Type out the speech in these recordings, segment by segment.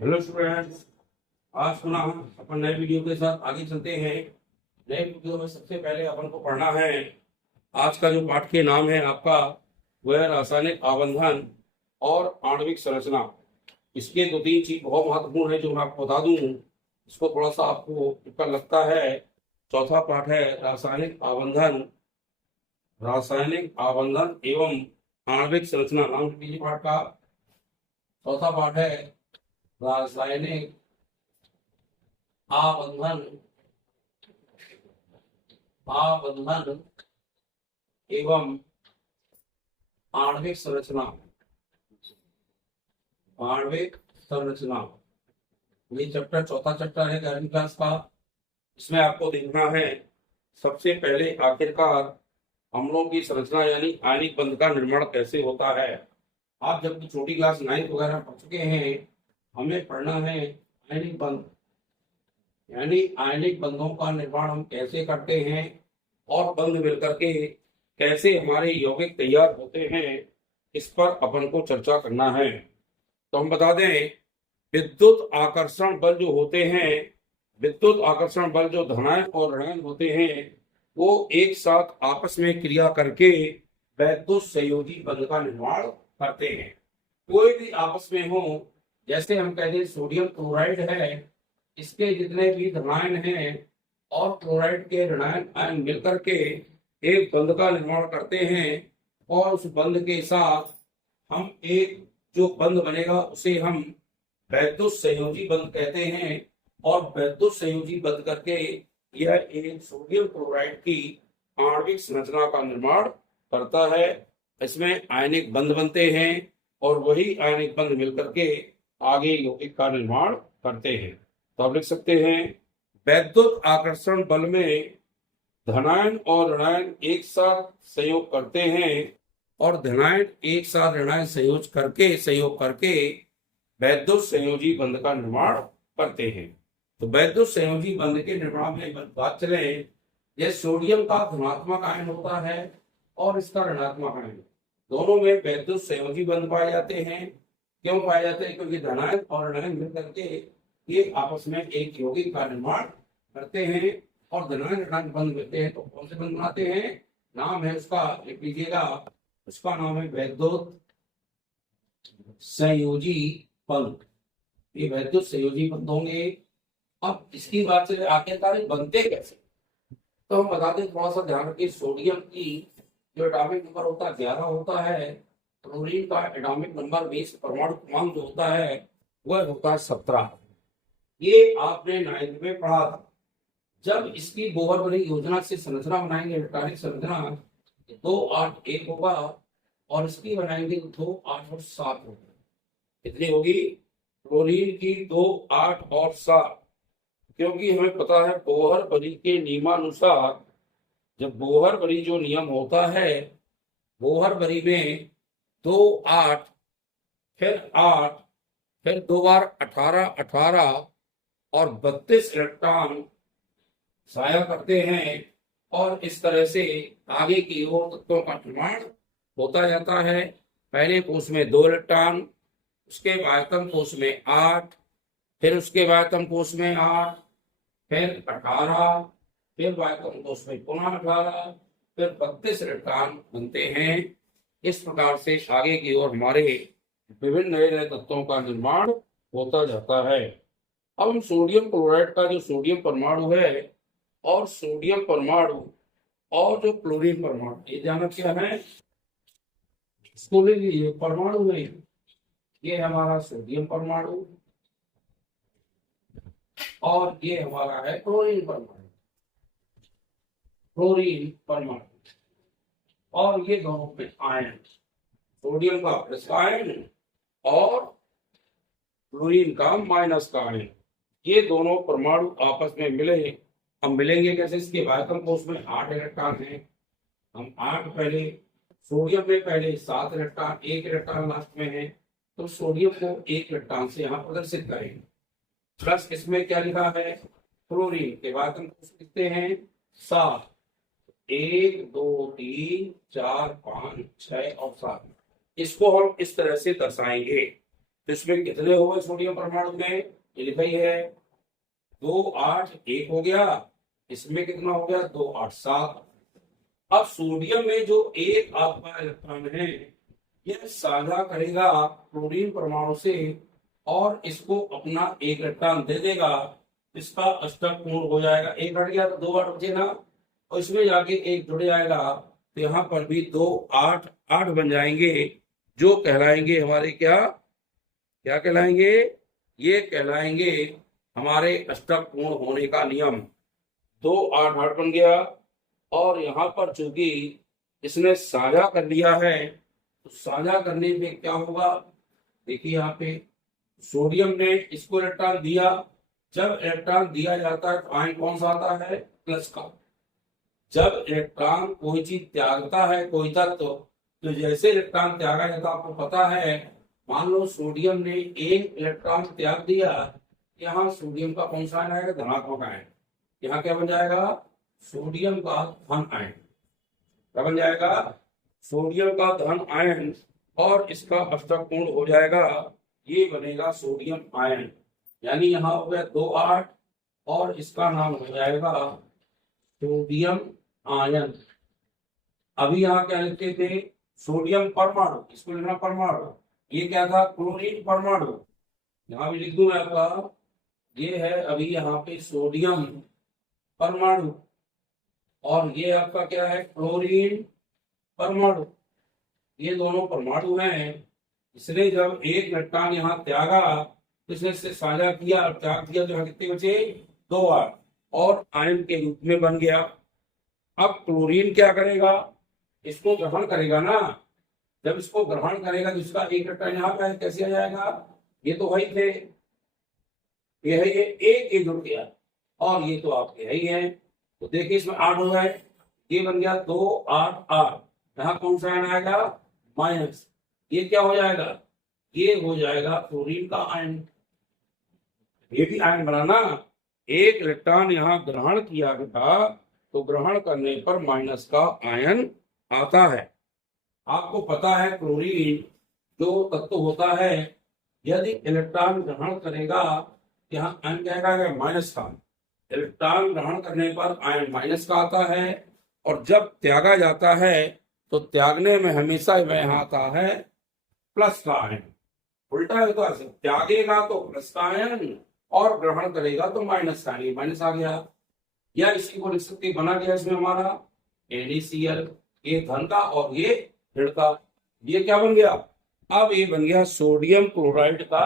Hello students. आज पुनः अपन नए वीडियो के साथ आगे चलते हैं। नए वीडियो में सबसे पहले अपन को पढ़ना है। आज का जो पाठ के नाम है आपका वह रासायनिक आबंधन और आणविक संरचना। इसके दो तीन चीज बहुत महत्वपूर्ण है जो मैं आपको बता दूं। इसको थोड़ा सा आपको ऊपर लगता है। चौथा पाठ है रासायनिक आबंधन एवं आणविक संरचना। नाम कीजिए पाठ का। चौथा पाठ है रासायनिक आबंधन आबंधन एवं आणविक संरचना। आणविक संरचना ये चैप्टर चौथा चैप्टर है 11वीं क्लास का। इसमें आपको देखना है सबसे पहले आखिरकार अम्लों की संरचना यानी आयनिक बंध का निर्माण कैसे होता है। आप जब छोटी क्लास 9 वगैरह पढ़ चुके हैं, हमें पढ़ना है आयनिक बंध यानी आयनिक बंधों का निर्माण हम कैसे करते हैं और बंध मिलकर के कैसे हमारे यौगिक तैयार होते हैं, इस पर अपन को चर्चा करना है। तो हम बता दें, विद्युत आकर्षण बल जो होते हैं, विद्युत आकर्षण बल जो धनायन और ऋणायन होते हैं, वो एक साथ आपस में क्रिया करके वैद्युत संयोजी बंध का निर्माण करते हैं। कोई भी आपस में हो, जैसे हम कहते हैं सोडियम क्लोराइड है, इसके जितने भी धनायन हैं और क्लोराइड के ऋणायन आयन मिलकर के एक बंध का निर्माण करते हैं और उस बंध के साथ हम एक जो बंध बनेगा उसे हम वैद्युत संयोजी बंध कहते हैं। और वैद्युत संयोजी बंध करके यह एक सोडियम क्लोराइड की आणविक संरचना का निर्माण करता है। इसमें आयनिक बंध बनते हैं और वही आयनिक बंध मिलकर के आगे यौगिक का निर्माण करते हैं। तो आप लिख सकते हैं, वैद्युत आकर्षण बल में धनायन और ऋणायन एक साथ संयोग करते हैं और धनायन एक साथ ऋणायन संयोग करके वैद्युत संयोजी बंध का निर्माण करते हैं। तो वैद्युत संयोजी बंध के निर्माण में बात चले, यह सोडियम का धनात्मक आयन होता है और इसका ऋणात्मक आयन, दोनों में वैद्युत संयोजी बंध पाए जाते हैं। क्यों पाए जाते हैं? क्योंकि धनायन और ऋणायन मिलकर के ये आपस में एक यौगिक का निर्माण करते हैं और धनायन ऋणायन बंध मिलते हैं। तो कौन से बंध बनाते हैं? नाम है उसका, लिख लीजिएगा, उसका नाम है वैद्युत संयोजी बंध। ये वैद्युत संयोजी बंध होंगे। अब इसकी बात चले आखिरकार बनते कैसे, तो हम बता दें, थोड़ा सा ध्यान रखिए। सोडियम की जो एटॉमिक नंबर होता है 11 होता है। क्लोरीन का एटॉमिक नंबर 20, परमाणु क्रमांक जो होता है वह होता है 17। ये आपने 9th में पढ़ा था। जब इसकी बोहर योजना से संरचना बनाएंगे, इलेक्ट्रॉनिक संरचना, 2 8 1 होगा और इसकी बनाएंगे 2 8 और 7 होगी। कितनी होगी? क्लोरीन की 2 8 और 7। क्योंकि हमें पता है बोहर बरी के नियमानुसार, जब बोहर बरी जो नियम होता है, बोहर बरी में 2 8 फिर 8 फिर 2 बार 18 18 और 32 इलेक्ट्रॉन साया करते हैं और इस तरह से आगे की ओर तत्वों का निर्माण होता जाता है। पहले कोष में 2 इलेक्ट्रॉन, उसके बाद कोष में 8, फिर उसके बाद कोष में 8, फिर 18, फिर वायतम कोष में पुनः 18, फिर 32 इलेक्ट्रॉन बनते हैं। इस प्रकार से आगे की ओर हमारे विभिन्न नए नए तत्वों का निर्माण होता जाता है। अब हम सोडियम क्लोराइड का जो सोडियम परमाणु है और सोडियम परमाणु और जो क्लोरीन परमाणु, ये जाना क्या है? ये परमाणु है, ये हमारा सोडियम परमाणु और ये हमारा है क्लोरीन परमाणु। और ये दोनों में आयन, सोडियम का प्लस का आयन और क्लोरीन का माइनस का आयन, ये दोनों परमाणु आपस में मिले। हम मिलेंगे कैसे? इसके वायतम कोष में 8 इलेक्ट्रॉन है, हम 8 पहले, सोडियम में पहले 7 इलेक्ट्रॉन, 1 इलेक्ट्रॉन लास्ट में है, तो सोडियम को 1 इलेक्ट्रॉन से यहाँ प्रदर्शित करेंगे। प्लस इसमें क्या लिखा है? क्लोरीन के वायतम कोष कितने हैं? 7, 1 2 3 4 5 6 और 7। इसको हम इस तरह से दर्शाएंगे। तो इसमें कितने हो गए सोडियम परमाणु में, ये लिखा ही है 2 8 1 हो गया, इसमें कितना हो गया 2 8 7। अब सोडियम में जो एक आपका इलेक्ट्रॉन है यह साझा करेगा क्लोरीन परमाणु से और इसको अपना एक इलेक्ट्रॉन दे देगा, इसका अष्टक पूर्ण हो जाएगा। एक हट गया तो 2 8 बचेगा और इसमें जाके एक जुड़ जाएगा, तो यहाँ पर भी 2 8 8 बन जाएंगे, जो कहलाएंगे हमारे क्या क्या कहलाएंगे, ये कहलाएंगे हमारे अष्टक पूर्ण होने का नियम। 2 8 8 बन गया और यहाँ पर चूंकि इसने साझा कर लिया है तो साझा करने में क्या होगा, देखिए यहाँ पे सोडियम ने इसको इलेक्ट्रॉन दिया, जब इलेक्ट्रॉन दिया जाता है तो आयन कौन सा आता है, प्लस का। जब इलेक्ट्रॉन कोई चीज त्यागता है कोई तत्व, तो जैसे इलेक्ट्रॉन त्यागा जाता है आपको पता है, मान लो सोडियम ने एक इलेक्ट्रॉन त्याग दिया, यहाँ सोडियम का कौन सा आयन आएगा, धनात्मक आयन। यहाँ क्या बन जाएगा, सोडियम का धन आयन। क्या बन जाएगा, सोडियम का धन आयन और इसका अष्टक पूर्ण हो जाएगा, ये बनेगा सोडियम आयन। यानी यहाँ हो गया 2 8 और इसका नाम हो जाएगा सोडियम आयन। अभी यहाँ क्या लिखते थे, सोडियम परमाणु, इसको लिखना परमाणु, ये क्या था क्लोरीन परमाणु। यहाँ भी लिख दूं मैं आपका, ये है अभी यहाँ पे सोडियम परमाणु और ये आपका क्या है क्लोरीन परमाणु, ये दोनों परमाणु हैं। इसने जब एक इलेक्ट्रॉन यहाँ त्यागा तो इसने इससे साझा किया और त्याग दिया, तो यहाँ कितने बचे 2 8 और आयन के रूप में बन गया। अब क्लोरीन क्या करेगा, इसको ग्रहण करेगा ना, जब इसको ग्रहण करेगा तो इसका एक इलेक्ट्रॉन यहाँ पे कैसे आ जाएगा, ये तो वही थे, ये है, ये एक जुड़ गया और ये तो आपके है ही है, तो देखिए इसमें 8 हो गए, ये बन गया 2 8 8। यहाँ कौन सा आयन आएगा, माइनस, ये क्या हो जाएगा, ये हो जाएगा क्लोरीन का आयन। ये भी आयन बना ना, एक इलेक्ट्रॉन यहाँ ग्रहण किया गया तो ग्रहण करने पर माइनस का आयन आता है। आपको पता है क्लोरीन जो तत्व होता है, यदि इलेक्ट्रॉन ग्रहण करेगा यहाँ आयन क्या आएगा, माइनस का। इलेक्ट्रॉन ग्रहण करने पर आयन माइनस का आता है और जब त्यागा जाता है तो त्यागने में हमेशा वह आता है प्लस का आयन। उल्टा है तो ऐसे त्यागेगा तो प्लस का आयन और ग्रहण करेगा तो माइनस का आयन, माइनस आ गया। या इसी को लिख सकते, बना गया इसमें हमारा NaCl, ये धन का और ये ऋण का, ये क्या बन गया, अब ये बन गया सोडियम क्लोराइड का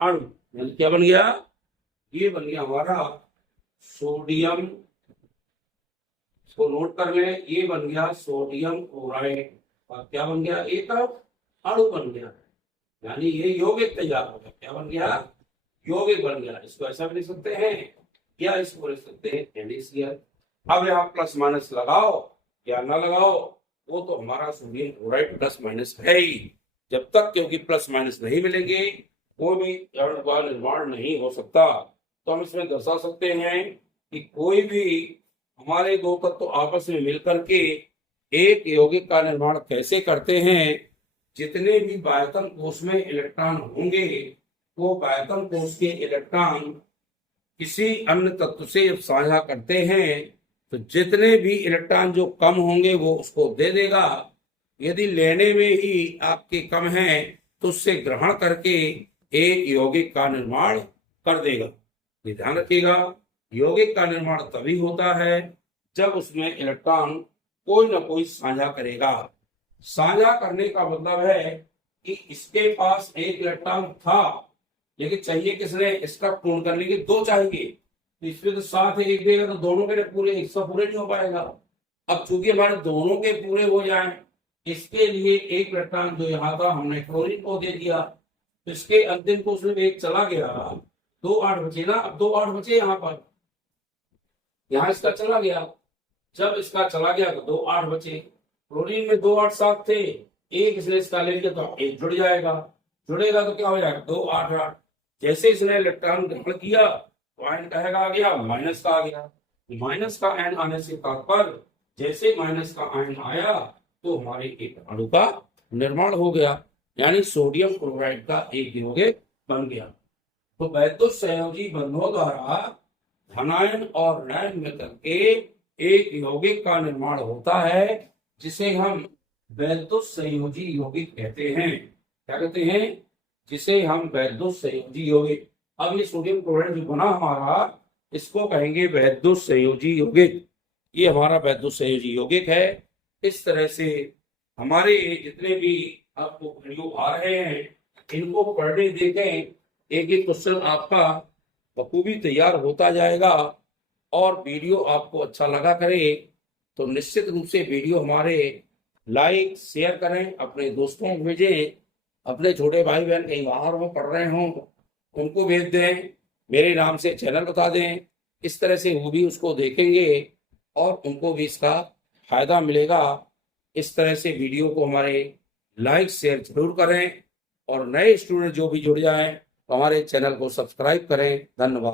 अणु। क्या बन गया, ये बन गया हमारा सोडियम, इसको नोट कर ले, ये बन गया सोडियम क्लोराइड और क्या बन गया, एक अणु बन गया, यानी ये यौगिक तैयार हो गया। क्या बन गया, यौगिक बन गया। इसको ऐसा भी लिख सकते हैं या इसको लिख सकते हैं NaCl। अब यहाँ प्लस माइनस लगाओ या ना लगाओ, वो तो हमारा सोडियम क्लोराइड प्लस माइनस है ही। जब तक क्योंकि प्लस माइनस नहीं मिलेंगे कोई भी अणु का निर्माण नहीं हो सकता। तो हम इसमें दर्शा सकते हैं कि कोई भी हमारे दो तत्व आपस में मिलकर के एक यौगिक का निर्माण कैसे करते हैं। जितने भी बाह्यतम कोश में इलेक्ट्रॉन होंगे वो बाह्यतम कोश के इलेक्ट्रॉन किसी अन्य तत्व से जब साझा करते हैं तो जितने भी इलेक्ट्रॉन जो कम होंगे वो उसको दे देगा। यदि लेने में ही आपके कम हैं तो उससे ग्रहण करके एक यौगिक का निर्माण कर देगा। ये ध्यान रखिएगा, यौगिक का निर्माण तभी होता है जब उसमें इलेक्ट्रॉन कोई ना कोई साझा करेगा। साझा करने का मतलब है कि इसके पास एक इलेक्ट्रॉन था लेकिन चाहिए किसने, इसका पूर्ण करने के दो चाहिए, तो इसमें तो साथ एक देगा तो दोनों के पूरे, इसका पूरे नहीं हो पाएगा। अब चूंकि हमारे दोनों के पूरे हो जाएं, इसके लिए एक इलेक्ट्रॉन जो यहाँ था हमने क्लोरीन को दे दिया, तो इसके अंतिम को उसमें एक चला गया, 2 8 बचे ना। अब 2 8 बचे यहाँ पर, यहाँ इसका चला गया, जब इसका चला गया तो 2 8 बचे। क्लोरीन में 2 8 7 थे, एक इसने इसका ले लिया तो एक जुड़ जाएगा, जुड़ेगा तो क्या हो जाएगा 2 8 8। जैसे इसने इलेक्ट्रॉन ग्रहण किया तो आयन कहेगा आ गया, माइनस का आ गया। माइनस का आयन आने से तात्पर्य जैसे माइनस का आयन आया तो हमारे एक अणु का निर्माण हो गया। यानी सोडियम क्लोराइड का एक यौगिक बन गया। तो वैद्युत संयोजी बंधों द्वारा धनायन और ऋणायन मिलकर के एक यौगिक का निर्माण होता है, जिसे हम वैद्युत संयोजी यौगिक कहते हैं। क्या कहते हैं? जिसे हम वैद्युत संयोजी यौगिक। अब ये सोडियम क्लोराइड जो बना हमारा, इसको कहेंगे वैद्युत संयोजी यौगिक। ये हमारा वैद्युत संयोजी यौगिक है। इस तरह से हमारे जितने भी आपको वीडियो आ रहे हैं, इनको पढ़ने देखें, एक एक क्वेश्चन आपका बखूबी तैयार होता जाएगा। और वीडियो आपको अच्छा लगा करे तो निश्चित रूप से वीडियो हमारे लाइक शेयर करें, अपने दोस्तों को भेजें, अपने छोटे भाई बहन कहीं बाहर हो, पढ़ रहे हों, उनको भेज दें, मेरे नाम से चैनल बता दें। इस तरह से वो भी उसको देखेंगे और उनको भी इसका फायदा मिलेगा। इस तरह से वीडियो को हमारे लाइक शेयर जरूर करें और नए स्टूडेंट जो भी जुड़ जाएं तो हमारे चैनल को सब्सक्राइब करें। धन्यवाद।